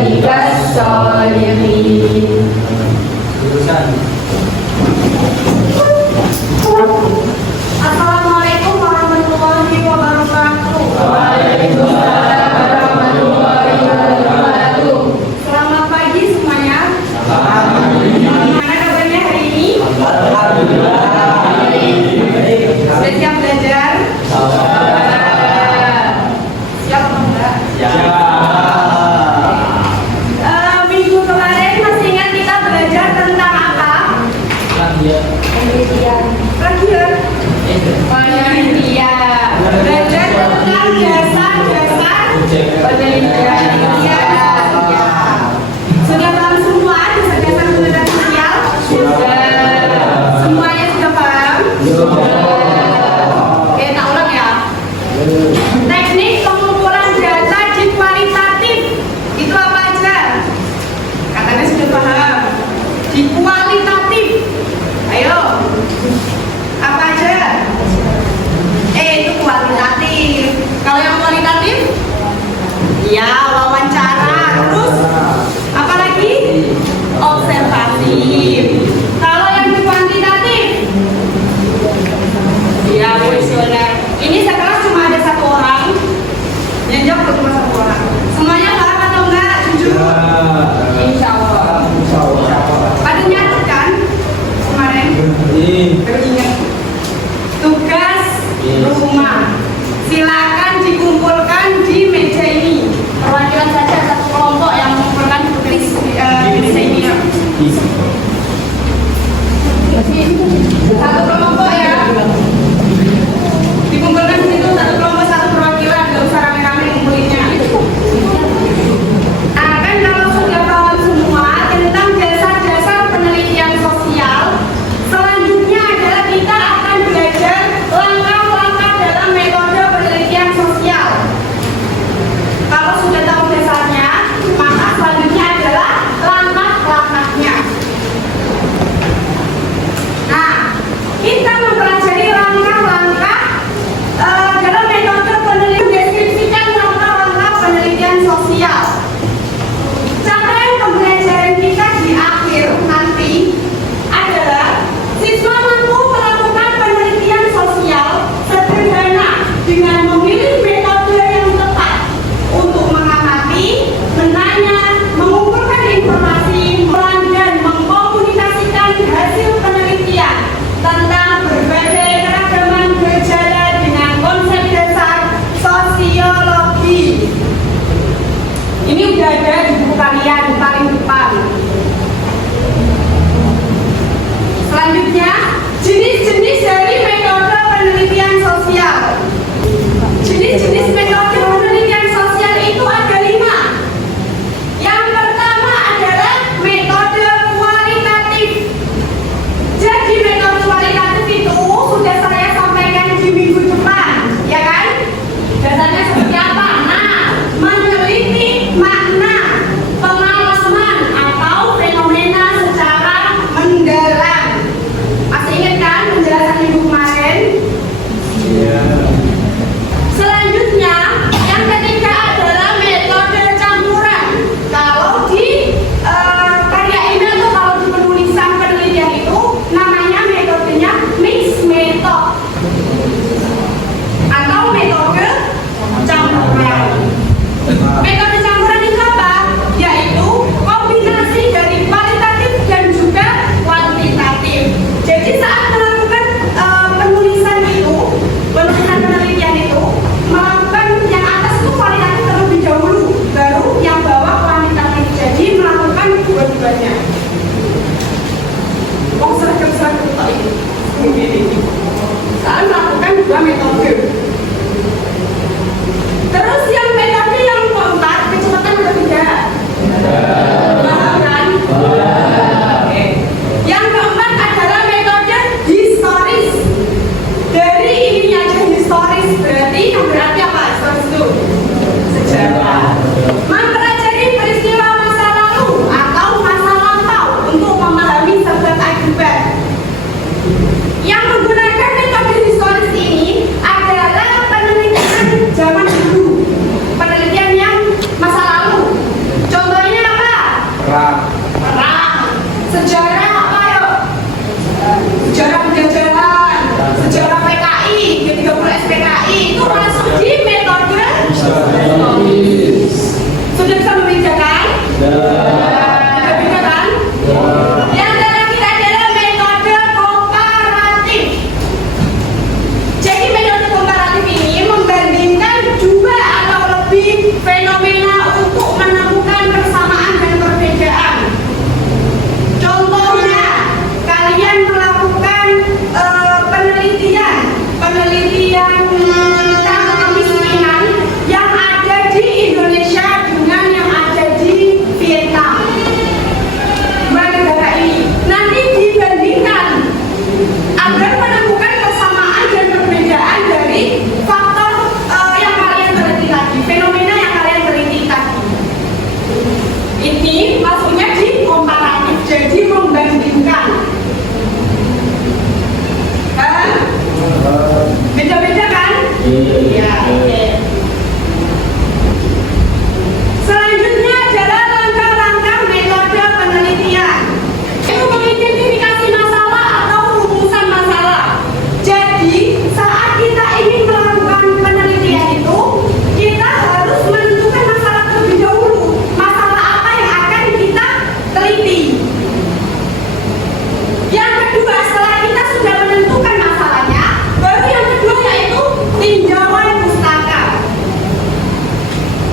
ibadikas sholihin. Assalamualaikum warahmatullahi wabarakatuh. Waalaikumsalam warahmatullahi wabarakatuh. Selamat pagi semuanya. Gimana kabarnya hari ini? Sudah siap belajar? Siap atau enggak? Minggu kemarin masih ingat kita belajar tentang apa? Penelitian. Terakhir? Penelitian. Belajar tentang jasa-jasa penelitian. Iya. Sudah paham semua jasa-jasa penelitian sosial? Sudah. Semuanya sudah paham? Oke, tak ulang ya. Teknik pengumpulan data di kualitatif itu apa aja? Katanya sudah paham. Di kualitatif, ayo. Apa aja? Itu kualitatif. Kalau yang kualitatif? Ya, wawancara. Terus apa lagi? Observasi. Kalau yang kuantitatif? Ya, kuesioner. Ini sekelas cuma ada satu orang. Yang jawab cuma satu orang. Semuanya paham atau enggak? Jujur. Insya Allah. Pada nyatet kan kemarin? Ingat. Tugas rumah. Silakan dikumpulkan di meja ini. Perwakilan saja satu kelompok yang mengumpulkan tugas di meja ini. Satu kelompok ya. Dikumpulkan di situ satu kelompok, satu perwakilan, nggak usah rame-rame ngumpulinnya. Akan kalau sudah paham semua tentang jasa-jasa penelitian sosial, selanjutnya adalah kita akan belajar langkah-langkah dalam metode penelitian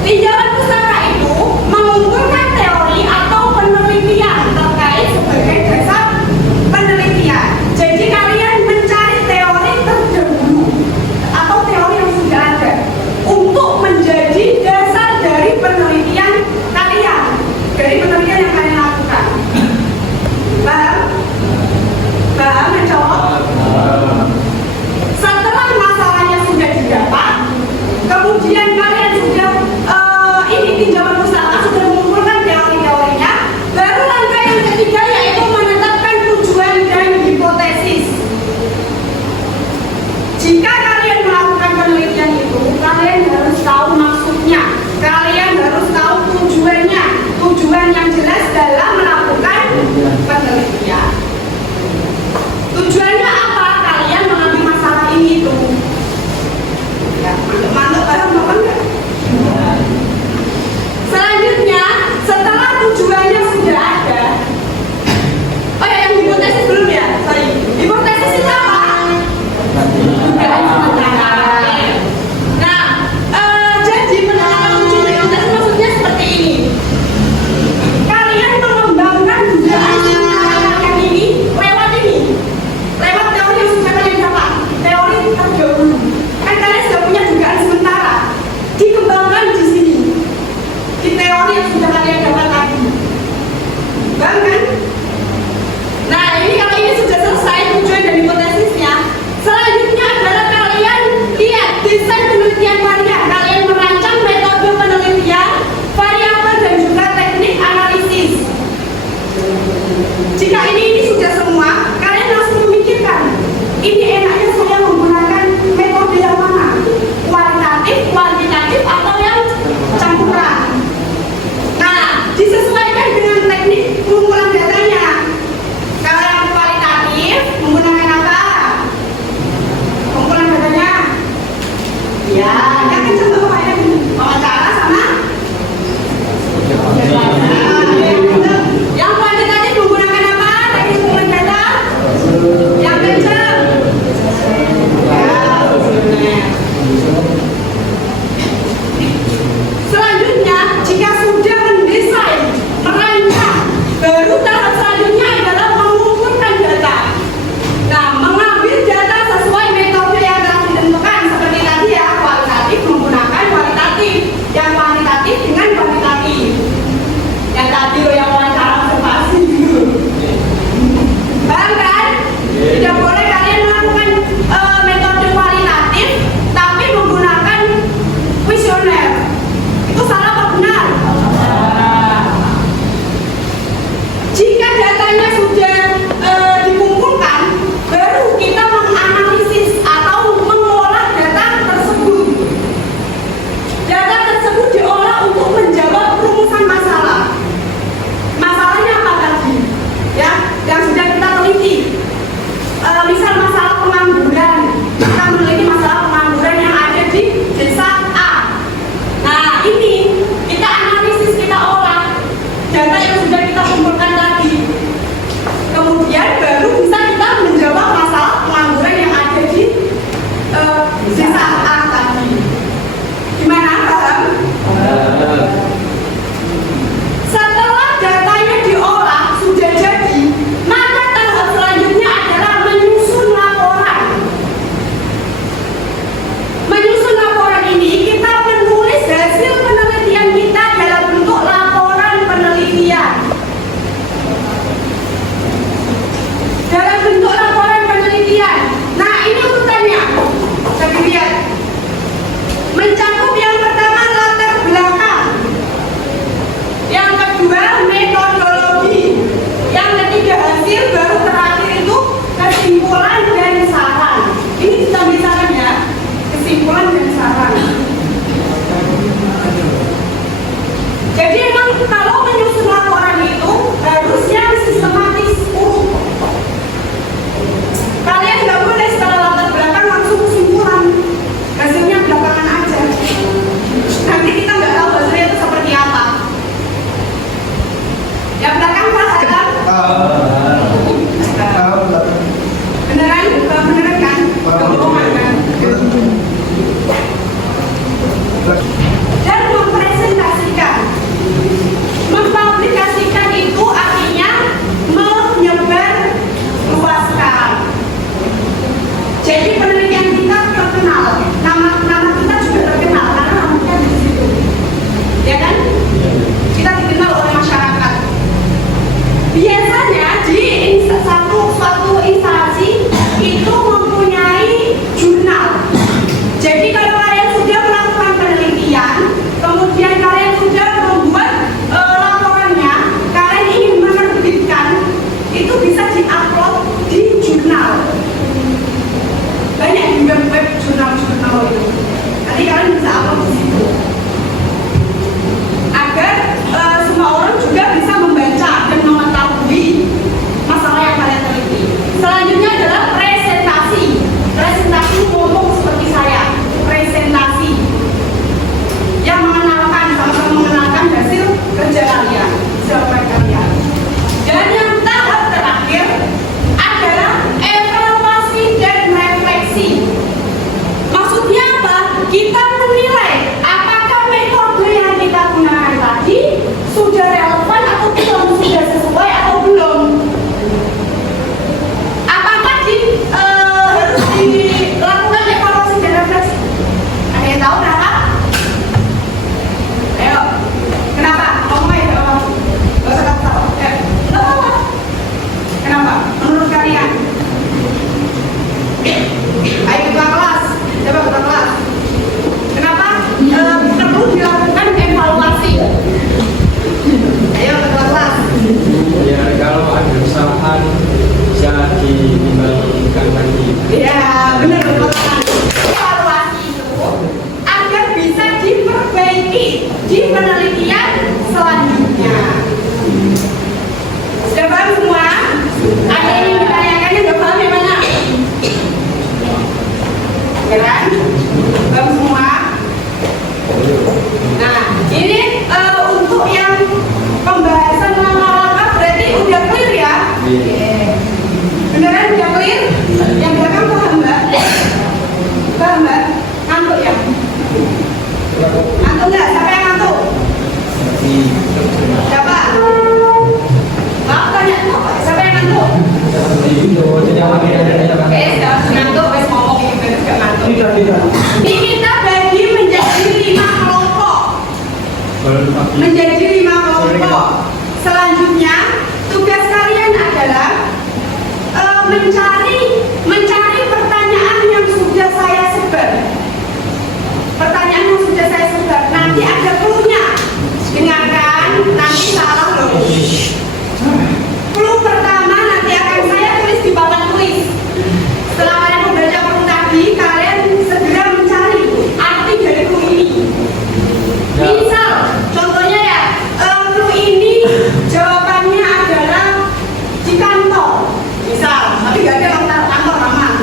Tinjauan pustaka itu mengumpulkan teori atau penelitian terkait sebagai dasar penelitian. Jadi kalian mencari teori terdahulu atau teori yang sudah ada untuk menjadi dasar dari penelitian kalian, dari penelitian yang kalian lakukan. Paham? Paham ya cowok? Setelah masalahnya sudah didapat, kemudian kalian sudah ini tinjauan pustaka sudah mengumpulkan teori-teorinya, baru langkah yang ketiga yaitu menetapkan tujuan dan hipotesis. Jika kalian melakukan penelitian itu, kalian harus tahu maksudnya, kalian harus tahu tujuannya, tujuan yang jelas dalam melakukan penelitian. Tujuannya apa? Kalian mengambil masalah ini itu. Ya, mantap, paham apa enggak? Selanjutnya, setelah tujuannya sudah ada, oh ya, yang hipotesis belum ya? Sorry, hipotesis itu apa? Dugaan sementara. Nah, jadi penentuan tujuan hipotesis maksudnya seperti ini. Kalian mengembangkan dugaan sementara kalian ini lewat teori yang sudah kalian dapat, teori terdahulu. Kan kalian sudah punya dugaan sementara, dikembangkan di sini, di teori yang sudah kalian dapat tadi. Bang kan? Nah, ini kalau ini sudah selesai tujuan dan hipotesisnya, selanjutnya adalah kalian lihat desain penelitian kalian. Kalian merancang metode penelitian, variabel dan juga teknik analisis. Jika ini sudah semua, kalian langsung memikirkan, ini enaknya saya menggunakan metode yang mana? Kualitatif, kuantitatif, atau yang campuran? Nah, disesuaikan dengan teknik pengumpulan datanya. Kalau yang kualitatif, menggunakan apa? Pengumpulan datanya? Ya, kan contoh kayak wawancara sama yang kuantitatif menggunakan apa? Teknik pengumpulan data? Yang kencang? Ya, selanjutnya, jika sudah mendesain, merancang, baru tahap selanjutnya adalah mengumpulkan data. Nah, mengambil data sesuai metode yang telah ditentukan seperti tadi ya, kualitatif menggunakan kualitatif, yang kuantitatif dengan kuantitatif. Yang tadi yang wawancara observasi dulu. Paham kan? Tidak boleh kalian melakukan metode kualitatif tapi menggunakan kuesioner. Itu salah apa benar? Jika datanya sudah dikumpulkan, baru kita menganalisis atau mengolah data tersebut. Data tersebut diolah untuk menjawab rumusan masalah. Masalahnya apa tadi? Ya, yang sudah kita teliti. Misal masalah pengangguran, kita meneliti masalah pengangguran yang ada di desa A. Nah, ini kita analisis, kita olah data yang sudah kita kumpulkan tadi. Kemudian baru bisa kita menjawab masalah pengangguran yang ada di desa A tadi. Gimana, paham? Setelah datanya diolah sudah jadi, maka tahap selanjutnya adalah menyusun laporan. Menyusun laporan ini kita menulis hasil penelitian kita dalam bentuk laporan penelitian. Dalam bentuk laporan penelitian. Nah, ini urutannya. Bisa dilihat. Mencakup yang pertama latar belakang. Yang kedua metodologi. Yang ketiga hasil, baru terakhir itu kesimpulan dan saran. Ini kita misalkan ya, kesimpulan dan saran. Jadi emang kalau menyusun laporan itu harusnya sistematis urut. Kalian nggak boleh setelah latar belakang langsung kesimpulan. Hasilnya belakangan aja. Nanti kita nggak tahu hasilnya itu seperti apa. Yang belakang paham? Beneran? Beneran kan? Kebohongan kan? Dan mempresentasikan menjadi 5 kelompok. Selanjutnya tugas kalian adalah mencari pertanyaan yang sudah saya sebar. Pertanyaan yang sudah saya sebar. Nanti ada clue-nya. Dengarkan, nanti salah loh. Clue pertama nanti akan saya tulis di papan tulis. Setelah kalian membaca clue tadi, kalian segera mencari arti dari clue ini. Misal, contohnya ya, clue ini jawabannya adalah di kantor. Misal, tapi gak ada kantor aman.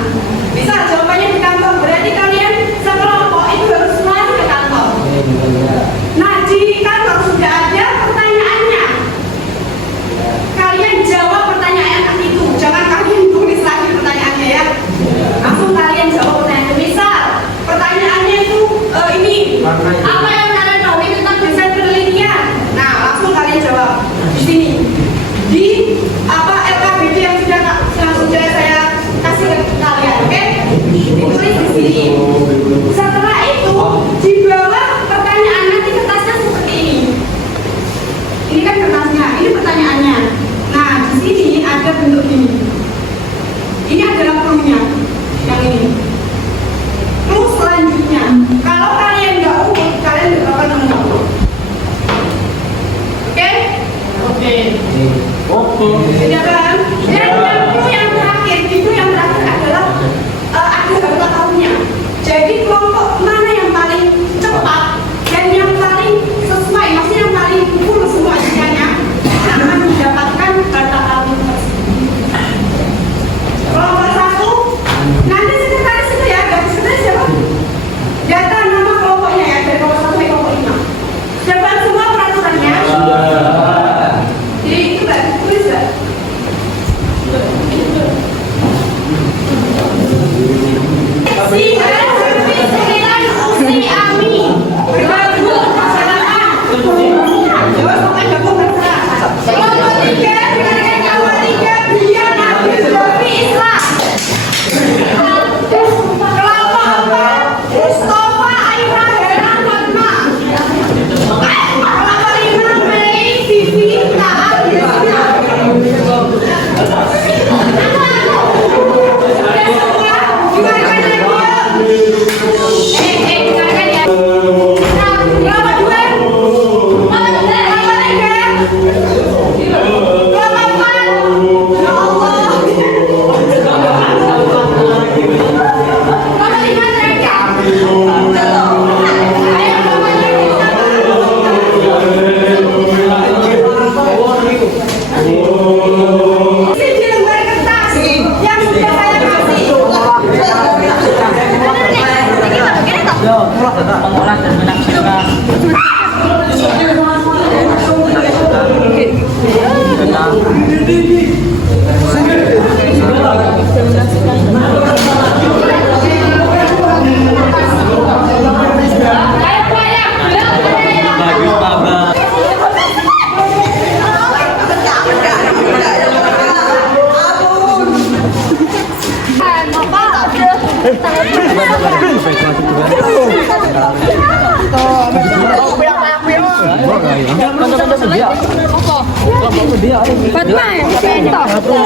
Misal jawabannya di kantor, berarti kalian sekelompok itu harus lari ke kantor. Nah, di kantor sudah ada pertanyaannya. Kalian jawab pertanyaan itu. Jangan kalian tulis lagi pertanyaannya ya. Langsung kalian jawab pertanyaan itu. Misal, pertanyaannya itu ini. Apa yang kalian tahu ini tentang desain penelitian? Nah, langsung kalian jawab di sini. Di apa LKBD yang sudah saya kasih ke kalian, oke? Ditulis di sini. Setelah itu, di bawah pertanyaan nanti kertasnya seperti ini. Ini kan kertasnya, ini pertanyaannya. Nah, di sini ada bentuk ini. Ini adalah clue-nya, yang ini. Clue selanjutnya, kalau kalian nggak urut, kalian nggak akan nemu. Oke? Oke. Sudah kan? Dan yang terakhir, itu yang terakhir adalah ada harta karunnya. Jadi kelompok mana yang paling cepat dan yang paling sesuai, maksudnya yang paling full semua isiannya akan mendapatkan harta karun tersebut. Kelompok 1, nanti sekretaris itu ya, dari sekretaris siapa? Data nama kelompoknya ya, dari kelompok 1 sampai kelompok 5. Sudah paham semua peraturannya? Jadi itu nggak tulis nggak? Si servis pilihan usi Ami bergabung silakan. Jawab sampai gabung terserah. Kelompok 3 dengan kelompok 3 Diana Firdausi Islam. Kelompok 4 Mustafa Aira Heran Fatma. Kelompok 5 Mei Vivi Taat Yasna.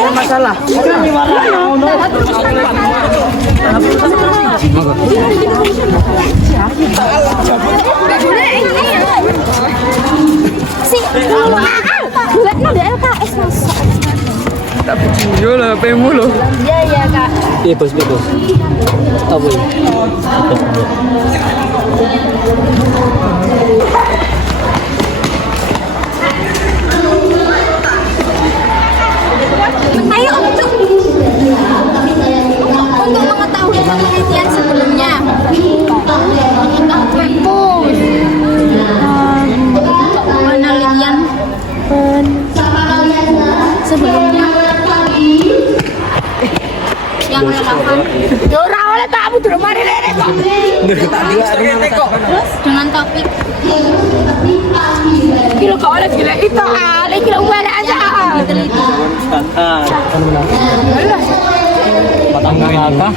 Masalah. Buatnya ada LKS mas. Tak percaya lah, apa yang mulu? Iya ya kak. Bebas. Apa ini? Ayo untuk mengetahui penelitian sebelumnya. Penelitian sebelumnya yang relevan. Ora oleh tamu durung mari rene kok. Terus dengan topik Kilo kok oleh gila itu ale kilo wala aja. diteliti. Tanggal apa?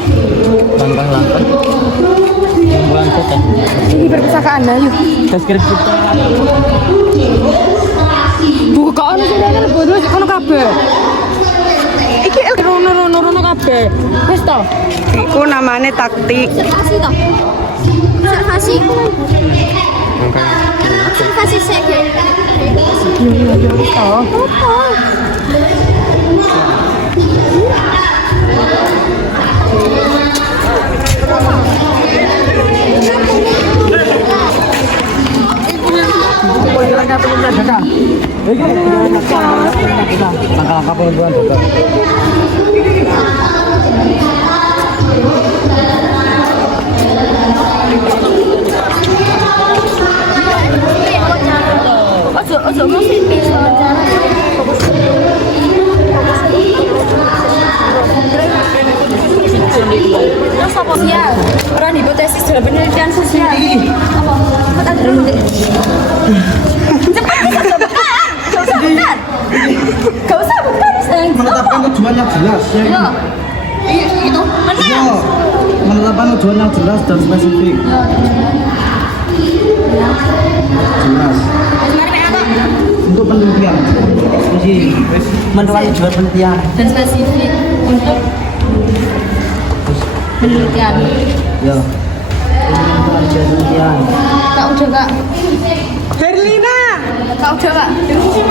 Tanggal 8 bulan September. Ini perpustakaan lah yuk. Deskripsi Kok ono sing ngene bodoh sik kono kabeh. Iki rono kabeh. Wis to. Iku namanya taktik. Observasi toh. Observasi. Observasi sik. Langkah-langkah penentuan juga. Ojo mesti bisa terus apa sosial? Orang hipotesis dalam penelitian sosial. Apa? Kata dulu. Cepat bisa bukan? Gak usah bukan. Gak usah bukan. Menetapkan tujuan yang jelas ya. Itu mana? Iya. Menetapkan tujuan yang jelas dan spesifik. Jelas. Untuk penelitian. Menentukan tujuan penelitian. Dan spesifik untuk penelitian. Ya. Menentukan tujuan penelitian. Kak udah kak. Herlina. Kak udah kak.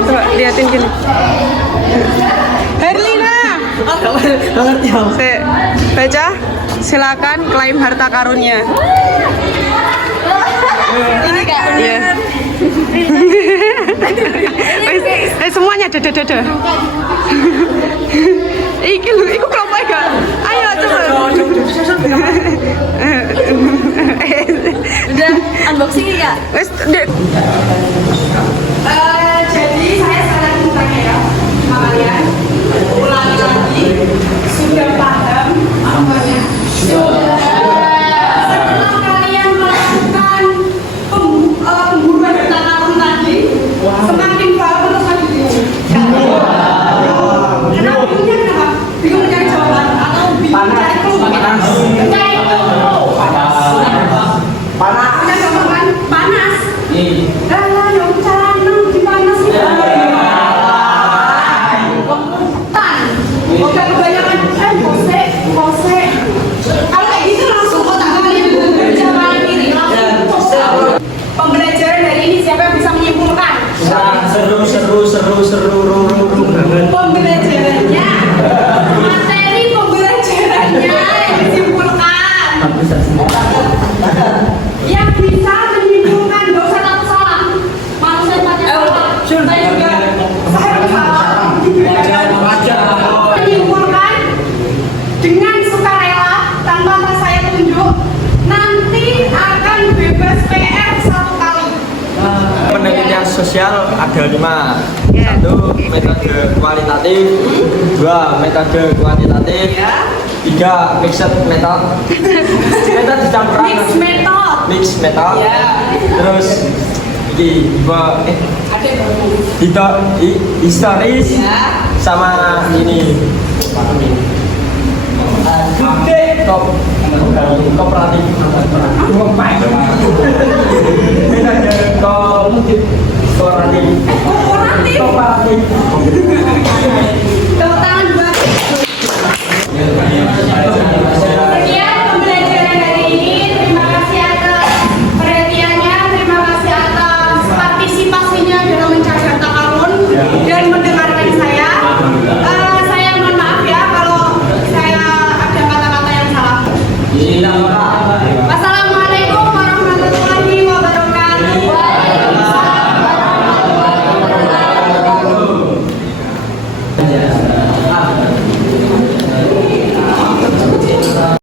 Coba liatin gini. Herlina. Gak ngerti ya. Baca. Silakan klaim harta karunnya. Ini kak. Iya. Semuanya dada. Iki lho, iku kelompok gak? Ayo coba. Udah unboxing ya? Wes, Jadi saya sangat bertanya ya sama kalian. Ulangi lagi. Sudah paham apanya? Setelah kalian melakukan pembunuhan harta karun tadi, semakin paham atau semakin bingung? Kenapa bingungnya kenapa? Bingung mencari jawaban atau bingung mencari clue? Mencari clue. Panas. Ada jawaban panas. Lah, yang canang di panas itu. Tan. Oke, kebanyakan kose. Kalau kayak gitu langsung otak kalian bekerja paling kiri langsung. Pembelajaran dari ini siapa yang bisa menyimpulkan? Seru. Pembelajarannya, materi pembelajarannya yang disimpulkan. Yang bisa menyimpulkan, gak usah takut salah. Manusia tempatnya salah. Saya juga, saya salah. Menyimpulkan dengan sukarela tanpa apa saya tunjuk, nanti akan bebas PR 1 kali. Penelitian sosial ada 5. 1 metode kualitatif, 2 metode kuantitatif, 3 mixed method. Metode campuran. Mixed method. Terus historis sama ini kooperatif. Kooperatif.